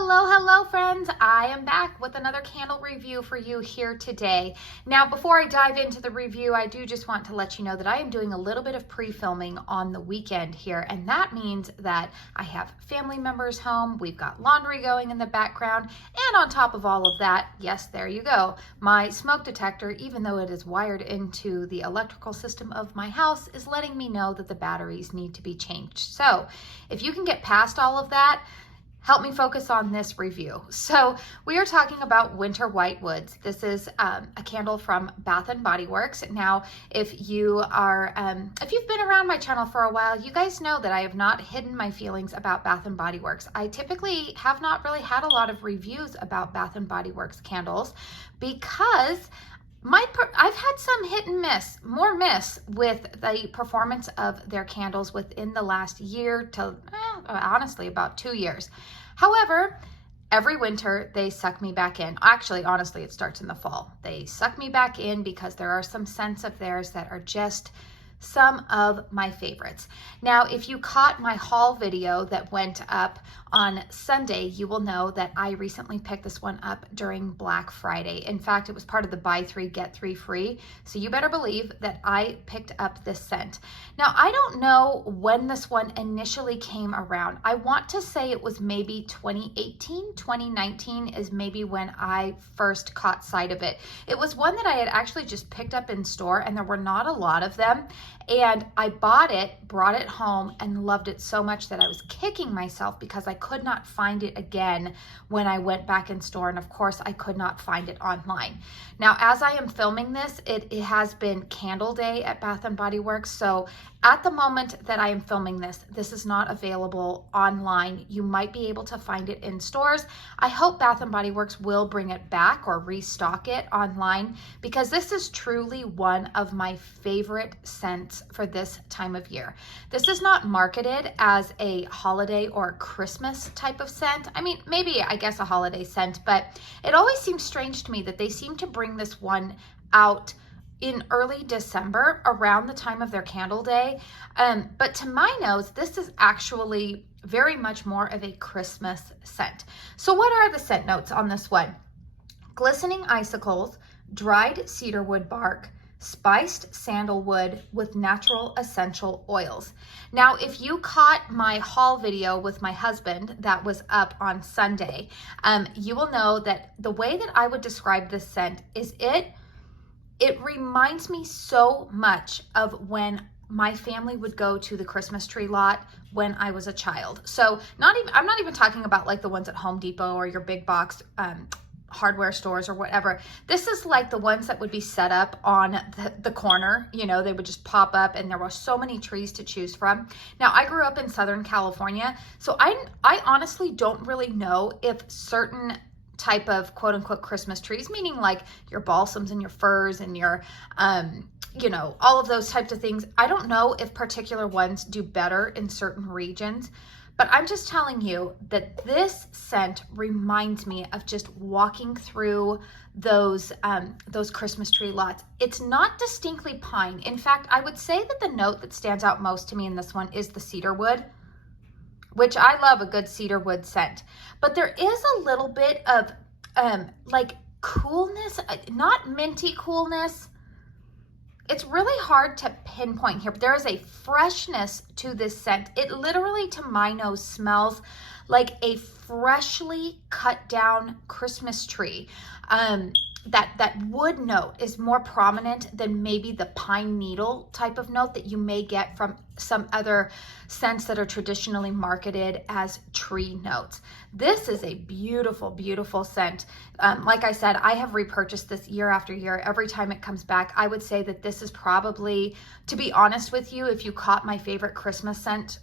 Hello friends. I am back with another candle review for you here today. Now, before I dive into the review, I do just want to let you know that I am doing a little bit of pre-filming on the weekend here, and that means that I have family members home, we've got laundry going in the background, and on top of all of that, yes, there you go, my smoke detector, even though it is wired into the electrical system of my house, is letting me know that the batteries need to be changed. So if you can get past all of that, help me focus on this review. So we are talking about Winter White Woods. This is a candle from Bath & Body Works. Now, if you've been around my channel for a while, you guys know that I have not hidden my feelings about Bath & Body Works. I typically have not really had a lot of reviews about Bath & Body Works candles because I've had some hit and miss, more miss with the performance of their candles within the last year to honestly about 2 years. However, every winter they suck me back in. Actually, honestly, it starts in the fall. They suck me back in because there are some scents of theirs that are just some of my favorites. Now, if you caught my haul video that went up on Sunday, you will know that I recently picked this one up during Black Friday. In fact, it was part of the buy 3 get 3 free. So you better believe that I picked up this scent. Now, I don't know when this one initially came around. I want to say it was maybe 2018, 2019 is maybe when I first caught sight of it. It was one that I had actually just picked up in store, and there were not a lot of them. And I bought it, brought it home, and loved it so much that I was kicking myself because I could not find it again when I went back in store. And of course, I could not find it online. Now, as I am filming this, it has been Candle Day at Bath & Body Works. So at the moment that I am filming this, this is not available online. You might be able to find it in stores. I hope Bath & Body Works will bring it back or restock it online because this is truly one of my favorite scents for this time of year. This is not marketed as a holiday or Christmas type of scent. I mean, maybe I guess a holiday scent, but it always seems strange to me that they seem to bring this one out in early December around the time of their Candle Day. But to my nose, this is actually very much more of a Christmas scent. So what are the scent notes on this one? Glistening icicles, dried cedarwood bark, spiced sandalwood with natural essential oils. Now, if you caught my haul video with my husband that was up on Sunday, you will know that the way that I would describe this scent is it reminds me so much of when my family would go to the Christmas tree lot when I was a child. So I'm not even talking about like the ones at Home Depot or your big box hardware stores or whatever. This is like the ones that would be set up on the corner. You know, they would just pop up and there were so many trees to choose from. Now, I grew up in Southern California, so I honestly don't really know if certain type of quote unquote Christmas trees, meaning like your balsams and your firs and your, you know, all of those types of things. I don't know if particular ones do better in certain regions, but I'm just telling you that this scent reminds me of just walking through those Christmas tree lots. It's not distinctly pine. In fact, I would say that the note that stands out most to me in this one is the cedarwood, which I love a good cedarwood scent. But there is a little bit of like coolness, not minty coolness. It's really hard to pinpoint here, but there is a freshness to this scent. It literally, to my nose, smells like a freshly cut down Christmas tree. That wood note is more prominent than maybe the pine needle type of note that you may get from some other scents that are traditionally marketed as tree notes. This is a beautiful, beautiful scent. Like I said, I have repurchased this year after year. Every time it comes back, I would say that this is probably, to be honest with you, if you caught my favorite Christmas scent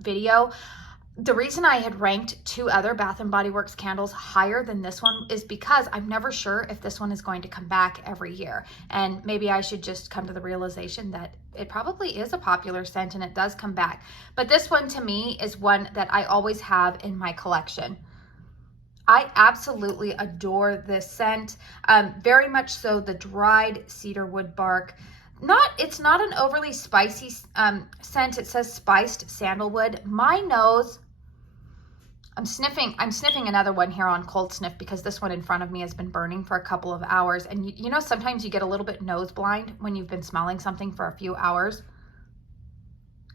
video, the reason I had ranked 2 other Bath & Body Works candles higher than this one is because I'm never sure if this one is going to come back every year. And maybe I should just come to the realization that it probably is a popular scent and it does come back. But this one to me is one that I always have in my collection. I absolutely adore this scent. Very much so the dried cedarwood bark. It's not an overly spicy scent. It says spiced sandalwood. My nose I'm sniffing another one here on cold sniff because this one in front of me has been burning for a couple of hours. And you know, sometimes you get a little bit nose blind when you've been smelling something for a few hours.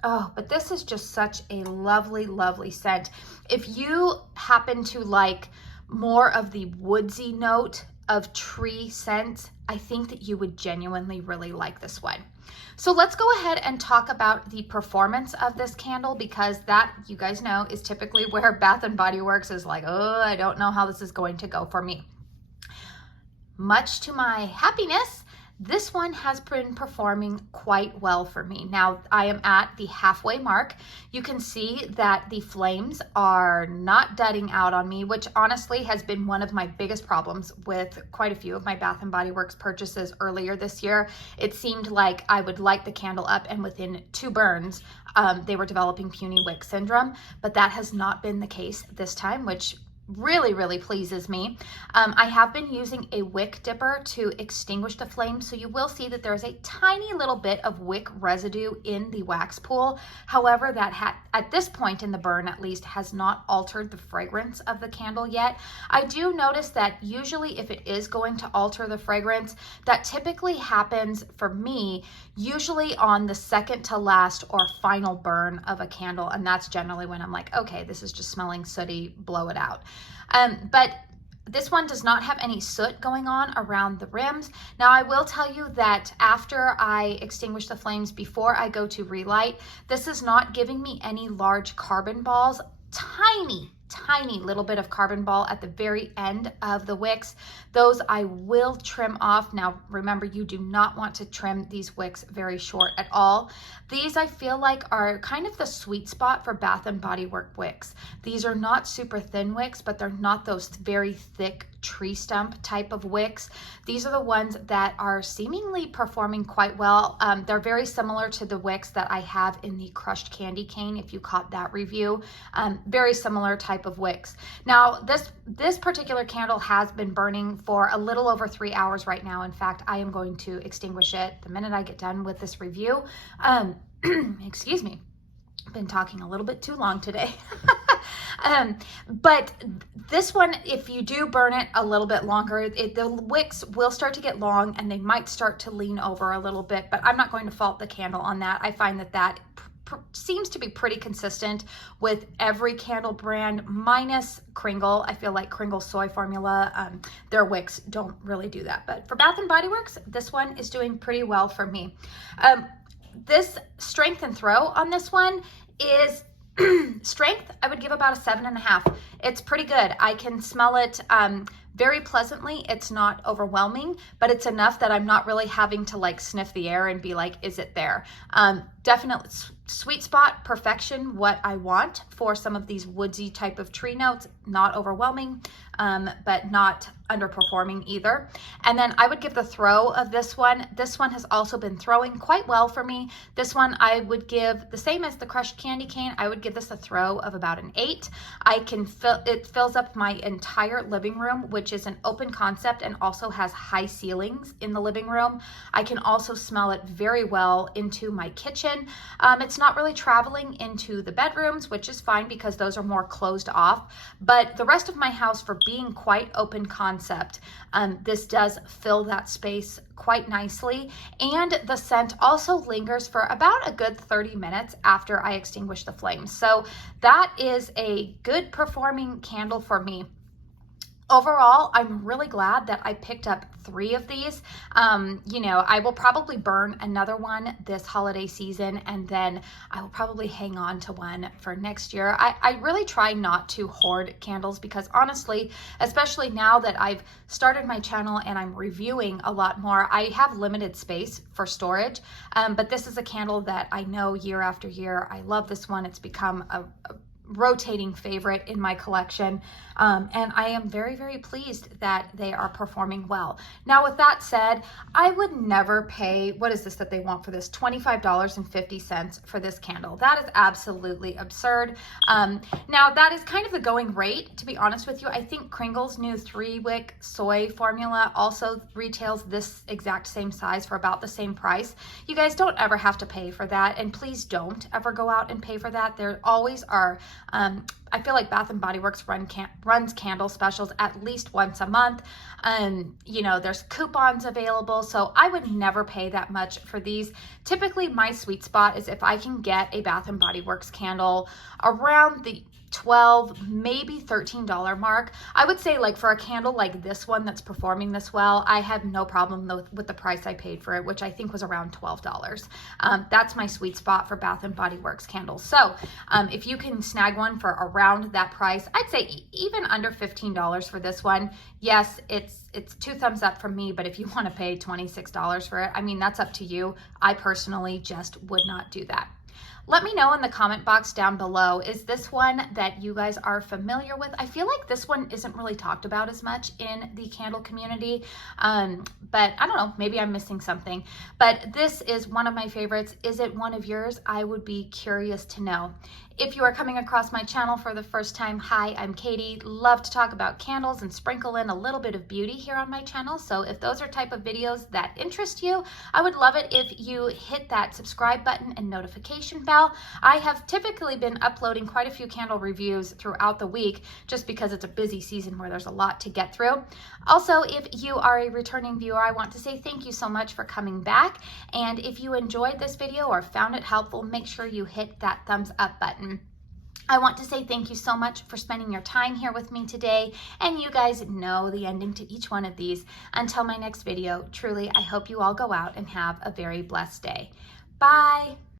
Oh, but this is just such a lovely, lovely scent. If you happen to like more of the woodsy note of tree scents, I think that you would genuinely really like this one. So let's go ahead and talk about the performance of this candle, because that, you guys know, is typically where Bath & Body Works is like, oh, I don't know how this is going to go for me. Much to my happiness, this one has been performing quite well for me. Now, I am at the halfway mark. You can see that the flames are not dudding out on me, which honestly has been one of my biggest problems with quite a few of my Bath & Body Works purchases earlier this year. It seemed like I would light the candle up and within 2 burns, they were developing puny wick syndrome, but that has not been the case this time, which really, really pleases me. I have been using a wick dipper to extinguish the flame, so you will see that there's a tiny little bit of wick residue in the wax pool. However, that at this point in the burn at least has not altered the fragrance of the candle yet. I do notice that usually if it is going to alter the fragrance, that typically happens for me usually on the second to last or final burn of a candle, and that's generally when I'm like, okay, this is just smelling sooty, blow it out. But this one does not have any soot going on around the rims. Now, I will tell you that after I extinguish the flames, before I go to relight, this is not giving me any large carbon balls. Tiny little bit of carbon ball at the very end of the wicks. Those I will trim off. Now, remember, you do not want to trim these wicks very short at all. These I feel like are kind of the sweet spot for Bath & Body Works wicks. These are not super thin wicks, but they're not those very thick tree stump type of wicks. These are the ones that are seemingly performing quite well. They're very similar to the wicks that I have in the crushed candy cane, if you caught that review. Very similar type of wicks. Now, this particular candle has been burning for a little over 3 hours right now. In fact, I am going to extinguish it the minute I get done with this review. Excuse me, I've been talking a little bit too long today. But this one, if you do burn it a little bit longer, the wicks will start to get long and they might start to lean over a little bit, but I'm not going to fault the candle on that. I find that seems to be pretty consistent with every candle brand minus KRINGLE. I feel like KRINGLE soy formula, their wicks don't really do that. But for Bath & Body Works, this one is doing pretty well for me. This strength and throw on this one is strength, I would give about a 7.5. It's pretty good. I can smell it very pleasantly. It's not overwhelming, but it's enough that I'm not really having to like sniff the air and be like, is it there? Definitely sweet spot, perfection, what I want for some of these woodsy type of tree notes. Not overwhelming, but not underperforming either. And then I would give the throw of this one. This one has also been throwing quite well for me. This one I would give the same as the crushed candy cane. I would give this a throw of about an 8. It fills up my entire living room, which is an open concept and also has high ceilings in the living room. I can also smell it very well into my kitchen. It's not really traveling into the bedrooms, which is fine because those are more closed off, but the rest of my house, for being quite open concept, this does fill that space quite nicely, and the scent also lingers for about a good 30 minutes after I extinguish the flames. So that is a good performing candle for me. Overall, I'm really glad that I picked up 3 of these. You know, I will probably burn another one this holiday season, and then I will probably hang on to one for next year. I really try not to hoard candles because honestly, especially now that I've started my channel and I'm reviewing a lot more, I have limited space for storage. But this is a candle that I know year after year, I love this one. It's become a rotating favorite in my collection, and I am very, very pleased that they are performing well. Now, with that said, I would never pay, what is this that they want for this? $25.50 for this candle. That is absolutely absurd. Now, that is kind of the going rate, to be honest with you. I think KRINGLE's new 3-wick soy formula also retails this exact same size for about the same price. You guys don't ever have to pay for that, and please don't ever go out and pay for that. There always are I feel like Bath and Body Works runs candle specials at least once a month. You know, there's coupons available, so I would never pay that much for these. Typically, my sweet spot is if I can get a Bath and Body Works candle around the $12, maybe $13 mark. I would say, like, for a candle like this one that's performing this well, I have no problem with the price I paid for it, which I think was around $12. That's my sweet spot for Bath and Body Works candles. So if you can snag one for around that price, I'd say even under $15 for this one. Yes, it's 2 thumbs up from me, but if you want to pay $26 for it, I mean, that's up to you. I personally just would not do that. Let me know in the comment box down below, is this one that you guys are familiar with? I feel like this one isn't really talked about as much in the candle community, but I don't know, maybe I'm missing something. But this is one of my favorites. Is it one of yours? I would be curious to know. If you are coming across my channel for the first time, hi, I'm Katie. Love to talk about candles and sprinkle in a little bit of beauty here on my channel. So if those are type of videos that interest you, I would love it if you hit that subscribe button and notification bell. I have typically been uploading quite a few candle reviews throughout the week just because it's a busy season where there's a lot to get through. Also, if you are a returning viewer, I want to say thank you so much for coming back. And if you enjoyed this video or found it helpful, make sure you hit that thumbs up button. I want to say thank you so much for spending your time here with me today, and you guys know the ending to each one of these. Until my next video, truly, I hope you all go out and have a very blessed day. Bye.